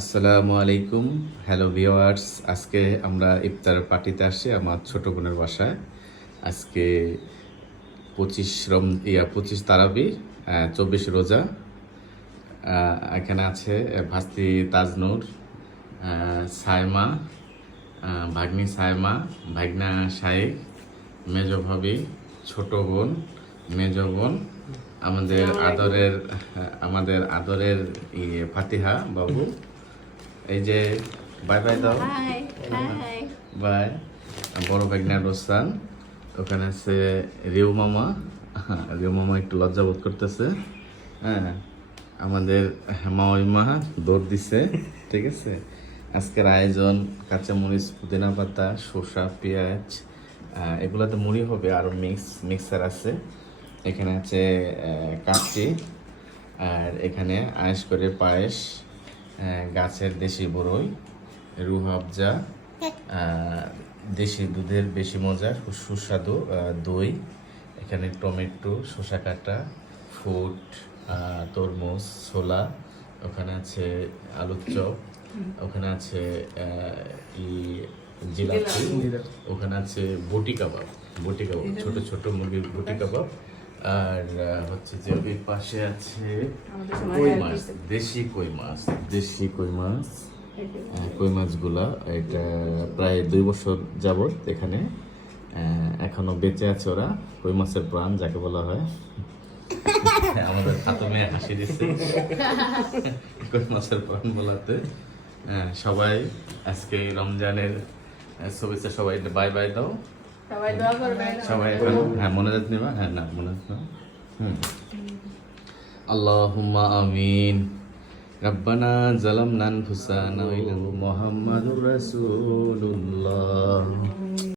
আসসালামু আলাইকুম। Hello viewers, আজকে আমরা ইফতার পার্টিতে আসছি আমার ছোট বোনের বাসায়। আজকে 25 তারাবি, 24 রোজা। এখানে আছে ভাস্তি তাজনূর, সায়মা, ভাগ্নি সায়মা, ভাগনা শাইখ, মেজ ভাবি, ছোট বোন, মেজ বোন, আমাদের আদরের ফাতিহা বাবু। এই যে বাই বাই দাও, হাই হাই বাই। বড় ভাগনা রোসান, ওখানে আছে রিউ মামা। রিউ মামা একটু লজ্জা বোধ করতেছে। হ্যাঁ, আমাদের মাওইমা দৌড় দিছে। ঠিক আছে, আজকের আয়োজন কাঁচামরিচ, পুদিনা পাতা, শসা, পেঁয়াজ, এগুলাতে মুড়ি হবে, আরও মিক্সার আছে। এখানে আছে কাচ্চি, আর এখানে আয়েশ করে পায়েস, গাছের দেশি বড়ই, রুহ আফজা, দেশি দুধের বেশি মজার সুস্বাদু দই, এখানে টমেটো, শসা কাটা, ফুট, তরমুজ, ছোলা, ওখানে আছে আলুর চপ, ওখানে আছে জিলাপি, ওখানে আছে বটি কাবাব, ছোট ছোট মুরগির বটি কাবাব। আর হচ্ছে যে ওই পাশে আছে কই মাছ, দেশি কই মাছ। কই মাছগুলা এটা প্রায় 2 বছর যাবত এখানে এখনো বেঁচে আছে ওরা। কই মাছের প্রাণ যাকে বলা হয়। আমাদের ফাতেমে হাসি দিচ্ছে কই মাছের প্রাণ বলাতে। সবাই আজকে রমজানের শুভেচ্ছা, সবাই বাই বাই দাও। সবাই দোয়া করবেন। সবাই এখন মনে রাখতে নেবা। না মনে রাখতে। আল্লাহুম্মা আমিন। রব্বানা জালামনা আনফুসানা ওয়া ইল্লাম মুহাম্মাদুর রাসূলুল্লাহ।